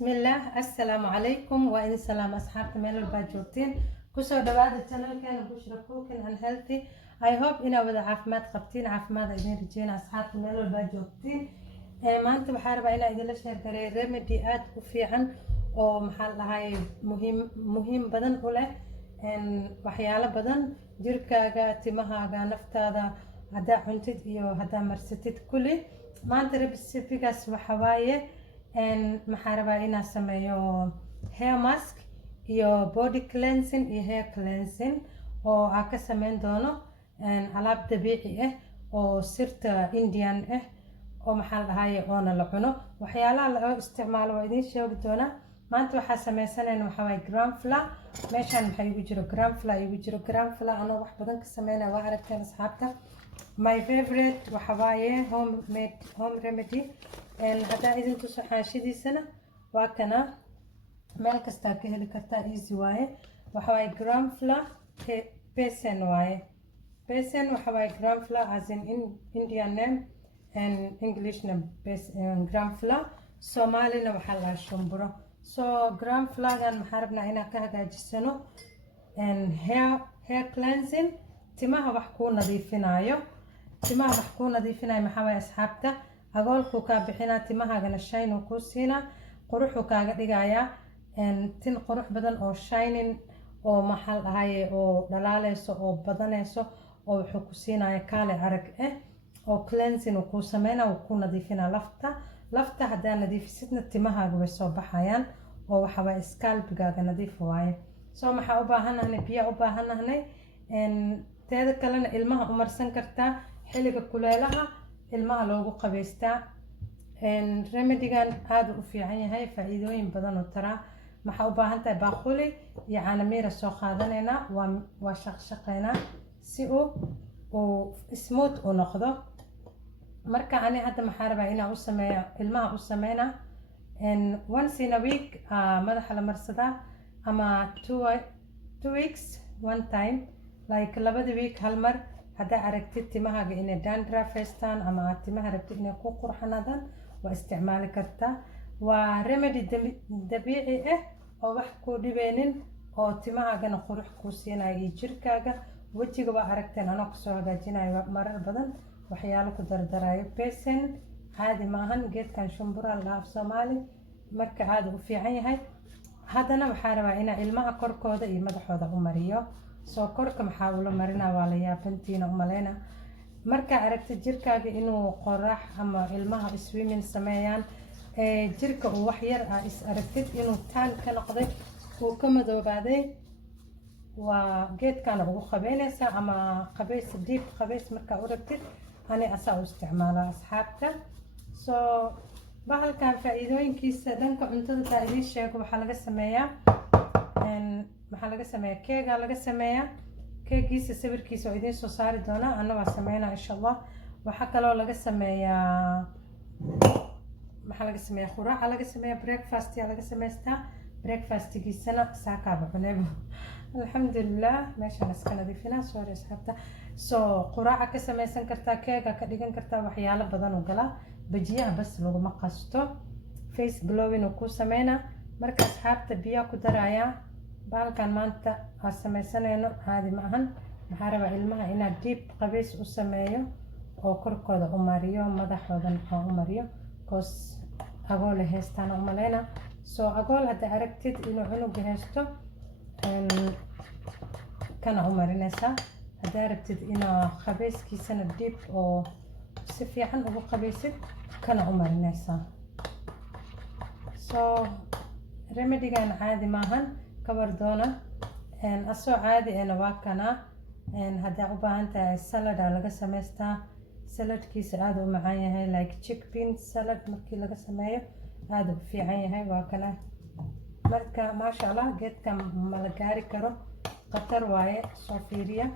بسم الله السلام عليكم وإن سلام أصحاب ميل الباجوتين كسر دبعة الشانل كان بشرة كوكن and healthy. I hope إنا وذا عافمات قبتين عافمات إذن رجينا أصحاب ميل الباجوتين. ما أنت بحارب إنا إذا لشهر كري رمديات وفي عن أو محل هاي مهم بدن وله إن وحياله بدن جركا تمها نفتا هذا عنتد إيو هذا مرستد كله ما أنت ربسيبيكاس وحوايه and محاربة إنا سميو hair mask iyo body cleansing iyo hair cleansing oo aan ka sameyn doono alaab dabiici ah oo sirta Indian ah oo maxaa la dhahaye oona la cuno waxyaalaha laga isticmaalo waa idin sheegi doonaa maanta waxaa sameysanayna waxaa waaye gram flour meeshaan maxaa igu jiro gram flour anoo wax badan ka sameynaya waa aragteen asxaabta my favorite waxaa waaye home remedy haddaa idin tuso xaashadiisana waa kana meel kastaa ka heli kartaa easy waaye waxa waaye gram flour pesen waaye pesen waxa waaye gram flour as in Indian name and English name gram flour Somalina waxaa la shumburo so gram flour gan maxaa rabnaa inaan ka hagaajisano hair cleansing timaha wax kuu nadiifinayo maxaa waaye asxaabta agoolku ka bixinaa timahaagana shine uu ku siinaa quruxu kaaga dhigayaa tin qurux badan oo shining oo maxal ahaye oo dhalaaleyso oo badaneyso oo wuxuu ku siinaya kaale arag oo cleansing uu ku sameynaa uu ku nadiifinaa lafta haddaa nadiifisidna timahaaga way soo baxayaan oo waxa waaye scalpigaaga nadiif waaye soo maxaa u baahanahay biyo u baahanahay teeda kalena ilmaha u marsan kartaa xilliga kuleelaha ilmaha loogu qabeystaa remedigan aad u fiican yahay faa'iidooyin badan oo taraa maxaa u baahan tahay baaquli iyo caanamiira soo qaadanayna waa shaqshaqeynaa si uu smooth u noqdo marka ani hadda maxaa rabaa inaan u sameeyo ilmaha u sameynaa once in a week madaxa la marsadaa ama two weeks one time like labada week hal mar haddaa aragtid timahaaga inay dandruff haystaan ama aad timaha rabtid inay ku qurxanaadaan waa isticmaali kartaa waa remedy dabiici ah oo wax ku dhibeynin oo timahaagana qurux ku siinaya iyo jirkaaga wejiga waa aragteen anoo kusoo hagaajinayo marar badan waxyaalo ku dardarayo pesen caadi maahan geedkan shumbura la dhaaf Soomaali marka aad u fiican yahay haddana waxaa rabaa inaa ilmaha korkooda iyo madaxooda u mariyo soo korka maxaa ula marinaa waa la yaabantiina u maleyna marka aragtid jirkaaga inuu qorax ama ilmaha swimming sameeyaan jirka uu wax yar is aragtid inuu taan ka noqday uu ka madoobaaday waa geedkana ugu qabeynaysaa ama qabeys deep qabeys markaa u rabtid ani asaa u isticmaalaa asxaabta soo bahalkan faa'iidooyinkiisa dhanka cuntada taa idiin sheego waxaa laga sameeyaa keega laga sameeyaa keegiisa sawirkiisa oo idiin soo saari doonaa anna waa sameynaa insha allah waxaa kaloo laga sameeyaa quraaca laga sameeyaa breakfast yaa laga samaystaa breakfastigiisana saakaaba cuneebo alxamdulilah meeshaan iska nadiifinaa sorry asxaabta soo quraaca ka samaysan kartaa keega ka dhigan kartaa waxyaalo badan oo galaa bajiyaha bas laguma qasto face glowing uu ku sameynaa marka asxaabta biyaa ku darayaa baalkan maanta aan sameysanayno caadi ma ahan maxaa rabaa ilmaha inaa deep qabeys u sameeyo oo korkooda u mariyo madaxoodan aan u mariyo koos agoole heestaan u maleyna soo agool hadda aragtid inuu cunuga heesto kana u marinaysaa haddaa aragtid inaa qabeyskiisana deep oo si fiican ugu qabeysid kana u marinaysaa soo remedigan caadi maahan kabar doona asoo caadi ahna waa kana haddaa u baahan tahay salada laga samaystaa saladkiisa aad u macaan yahay like chickpea salad markii laga sameeyo aad u fiican yahay waa kana marka maasha allah geedka ma la gaari karo khatar waaye soo fiiriya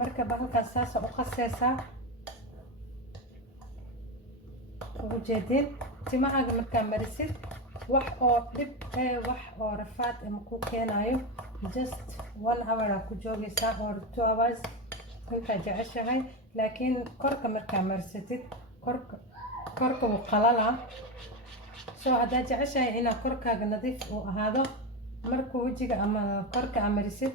marka bahalkaas saasa u qaseysaa ugu jeedin timahaaga markaa marisid wax oo dhib wax oo rafaad ama ku keenayo just 1 hour ku joogaysaa or 2 hours inta jeceshahay laakiin korka markaa marsatid korka wuu qalalaa soo haddaad jeceshahay inaad korkaaga nadiif uu ahaado markuu wejiga ama korka amarisid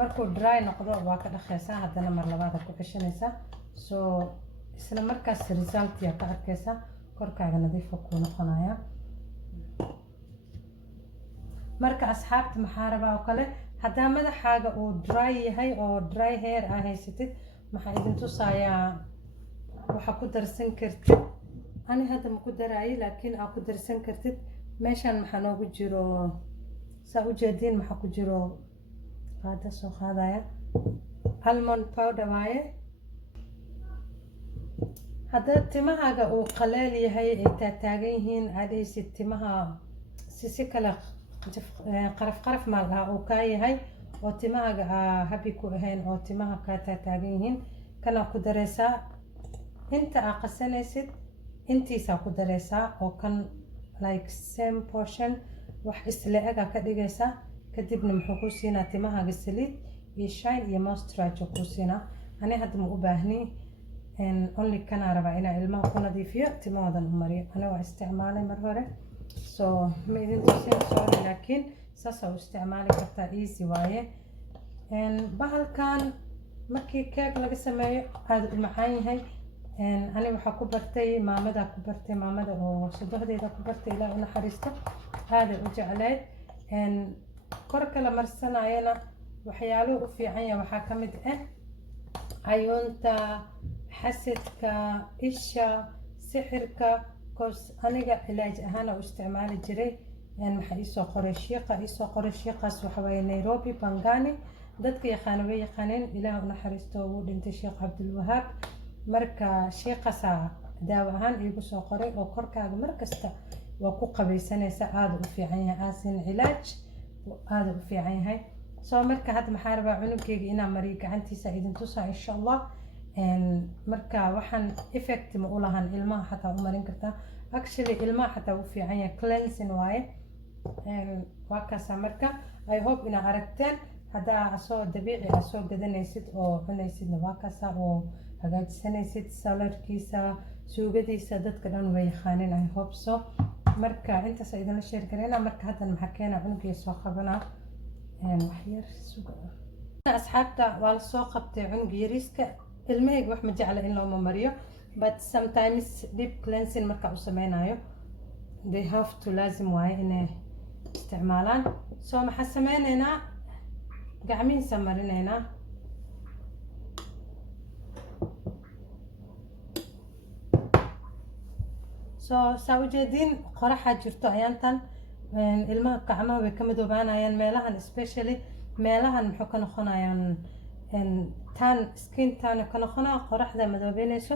markuu dry noqdo waa ka dhaqaysaa haddana mar labaad ku ceshanaysaa soo isla markaas result yaa ka arkaysaa korkaaga nadiifa kuu noqonaya marka asxaabta maxaa rabaa oo kale haddaa madaxaaga uu dry yahay oo dry hair aa haysatid maxaa idin tusayaa waxaa ku darsan kartid ani hadda ma ku daraayi laakiin aa ku darsan kartid meeshaan maxaa noogu jiro saa u jeediin maxaa ku jiro qaada soo qaadaya almond powder waaye haddaad timahaaga uu qaleel yahay ay taataagan yihiin aad haysid timaha si kale qaraf maal ah uu kaa yahay oo timahaaga aa habi ku ahayn oo timaha kaa taataagan yihiin kana ku dareysaa inta aa qasanaysid intiisaa ku dareysaa oo kan like same portion wax isla ega ka dhigaysaa kadibna muxuu ku siinaa timahaaga saliid iyo shine iyo moisturizer ku siinaa ani hadda ma u baahni only kana rabaa inaa ilmaha ku nadiifiyo timahoodan u mariyo ani waa isticmaalay mar hore so ma idin tusin sorry laakiin saasaa u isticmaali kartaa easy waaye bahalkan markii keeg laga sameeyo aada u macaan yahay ani waxaa ku bartay maamada oo sadoxdeeda ku bartay ilaa u naxariisto aaday u jecleyd korka la marsanayana waxyaaluhu u fiican yahay waxaa ka mid ah cayuunta xasadka isha sixirka koos aniga cilaaj ahaana u isticmaali jiray maxaa iisoo qoray shiiqaas waxa waaye Nairobi Pangani dadka yaqaana way yaqaaneen ilaah u naxariisto uu dhintay Sheekh Cabdulwahaab marka shiiqasaa daawo ahaan iigu soo qoray oo korkaaga markasta waa ku qabaysanaysa aada u fiican yahay aasin cilaaj aada u fiican yahay soo marka hadda maxaa rabaa cunugeyga inaan mariyo gacantiisa idin tusaa insha allah marka waxaan effect ma u lahan ilmaha xataa u marin kartaa actually ilmaha xataa u fiican yahay cleansing waaye waa kaasaa marka I hope inaad aragteen haddaa asoo dabiici aa soo gadanaysid oo cunaysidna waa kaasaa oo hagaajisanaysid saladkiisa suugadiisa dadka dhan way yaqaanin I hope so marka intaas idinla sheer gareyna marka haddan maxaa keena cunugay soo qabanaa wax yar suga asxaabta waa la soo qabtay cunug yariiska ilmahayga wax ma jecla in looma mariyo but sometimes deep cleansing marka u sameynayo they have to laazim waaye inay isticmaalaan soo maxaa sameynaynaa gacmihiisa marinaynaa soo saa ujeediin qoraxaa jirto ayaantan ilmaha gacmaha way ka madoobaanayaan meelahan especially meelahan muxuu ka noqonayaan tan skin tan ka noqonaa qoraxda madoobeynayso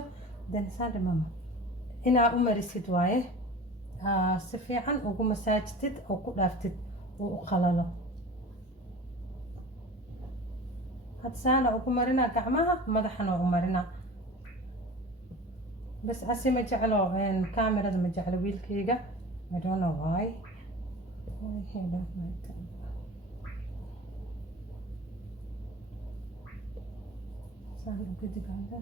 dansaan mama inaa u marisid waaye si fiican ugu masaajtid oo ku dhaaftid oo u qalalo hadsaana ugu marina gacmaha madaxana u marina bas asi ma jeclo kaamirada ma jeclo wiilkayga I don't know why he don't like it. Saan ugu diganda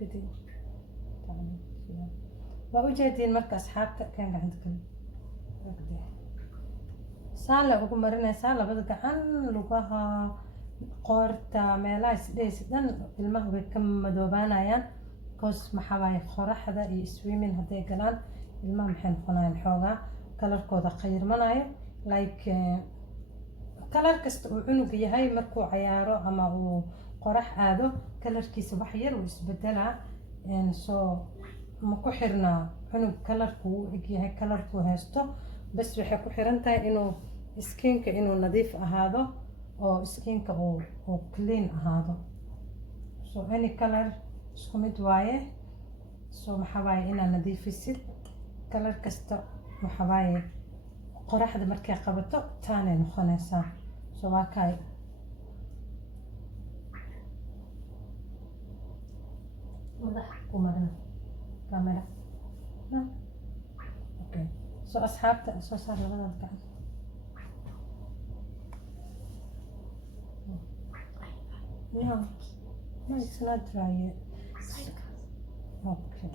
كده تعمل فيها وأوجدين مركز أصحابك كان عندك كده سالة أقول مرنا سالة بدك عن لقاها قارتا ملاس ليس دن المغرب كم مدوبانا ين كوس محاوي خرح هذا يسوي من هذا كلام المهم حين خناين حوجا كلر كودا خير مناي لايك كلر كست عنق هاي مركو عياره أما هو قرح هذا كلر كيس بحير ويسبدلها يعني سو مكو حرنا عنق كلر كو يجي هاي كلر كو هستو بس waxay ku xiran tahay inuu skinka inuu nadiif ahaado oo skinka uu clean ahaado so any color isku mid waaye so waxa waaye inaad nadiifisid color kasta waxa waaye qoraxda markay qabato taanay noqonaysaa so waa kay madax ku marna kamera okay so أصحابته أساسا لبنا الكعب No, it's not dry yet. Okay.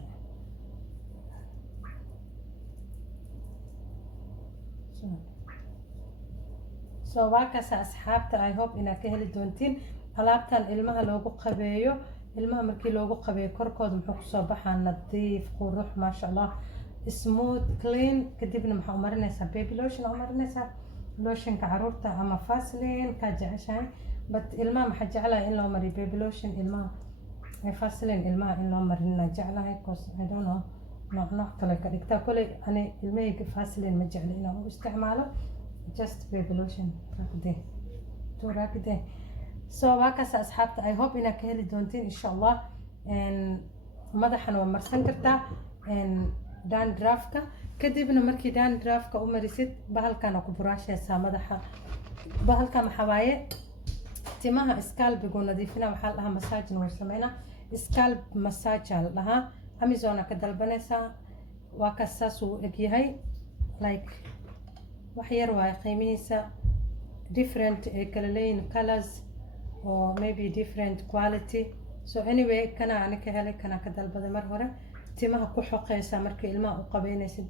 So waa kaasa asxaabta, I hope inaad ka heli doontiin alaabtan ilmaha loogu qabeeyo. ilmaha markii loogu qabeeyo korkooda muxuu kusoo baxaa nadiif qurux maasha allah, smooth clean. kadibna maxaa u marinaysaa baby lotion, u marinaysaa lotionka caruurta ama Vaseline kaa jeceshahay, but ilmaha maxaa jeclahay in loo mariyo baby lotion, ilmaha Vaseline ilmaha in loo marina jeclahay, cause I don't know nooc kale ka dhigtaa. koley ani ilmahayga Vaseline ma jecli inaan u isticmaalo, just baby lotion raakide. so waa kaas asxaabta, I hope inaad ka heli doontiin insha allah. madaxana waa marsan kartaa dandruffka. kadibna markii dandruffka u marisid bahalkan ku buraashaysaa madaxa. bahalkan maxaa waaye timaha scalpigu nadiifina, waxaa la dhahaa massage wuu sameynaa, scalp massage la dhahaa. Amazon ka dalbanaysaa, waa kaas saas uu egyahay, like wax yar waaye qiimihiisa, different kala leeyihin colors or maybe different quality. so anyway kana ani ka helay, kana ka dalbaday mar hore. timaha ku xoqeysa markii ilmaha u qabeynaysid,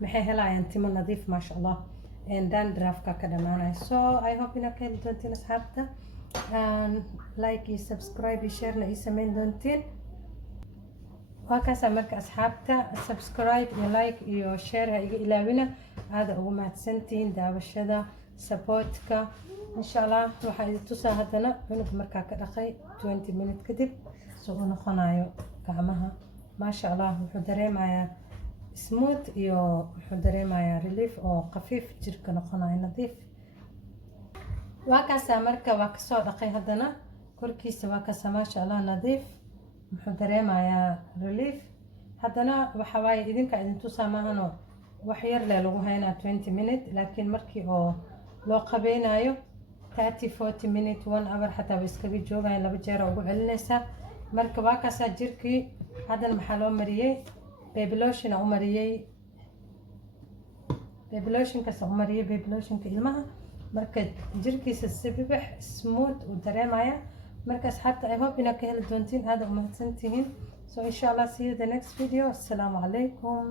maxay helayaan timo nadiif maasha allah, dandruffka ka dhamaanaya. so I hope inaad ka heli doontiin asxaabta, like iyo subscribe iyo share na ii sameyn doontiin. waa kaasa marka asxaabta, subscribe iyo like iyo share ha iga ilaawina. aada ugu mahadsantihiin daawashada, supportka. insha allah waxaa idin tusaa haddana cunug markaa ka dhaqay 20 minutes kadib soo u noqonayo gacmaha maasha allah. wuxuu dareemayaa smooth iyo wuxuu dareemayaa relief oo khafiif jirka noqonayo nadiif. waa kaasa marka waa kasoo dhaqay haddana korkiisa, waa kaasa maasha allah nadiif, wuxuu dareemayaa relief. haddana waxa waaye idinka idin tusaa maahano wax yar le lagu haynaa 20 minutes, laakiin markii oo loo qabeynayo 30-40 minutes 1 hour xataa way iskaga joogayaan, 2 jeer ugu celinaysaa. marka waa kaasaa jirkii. haddana maxaa loo mariyey baby lotion, u mariyey baby lotionkaas, u mariyey baby lotionka ilmaha. marka jirkiisa si bibix smooth uu dareemaya. marka asxaabta, I hope inaad ka heli doontiin, aada u mahadsantihiin. so insha allah see you the next video. assalaamu calaykum.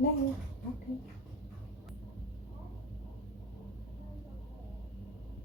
love you. Okay.